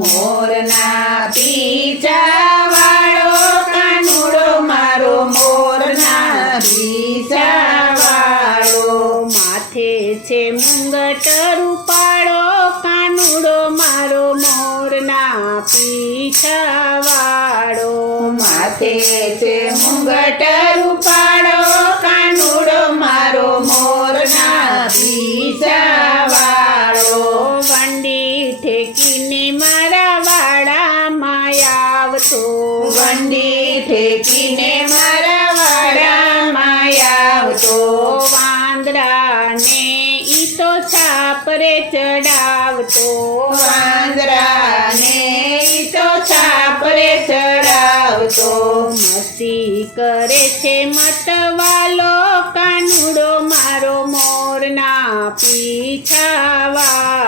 મોરના પીછાવાળો કાનુડો મારો મોરના પીછાવાળો માથે છે મુંગટ રૂપાળો કાનુડો મારો મોરના પીછાવાળો માથે છે મુંગટ રૂપાળો કાનુડો મારો મોરના પીછાવાળો વંડી ઠેકીને મારા વાડામાં આવતો વંડી ઠેકીને મારા વાડામાં આવતો વાંદરાને ઈ તો છાપરે ચડાવતો વાંદરાને ઈ તો છાપરે ચડાવતો મસ્તી કરે છે મતવાલો કાનુડો મારો મોરના પીછાવાળો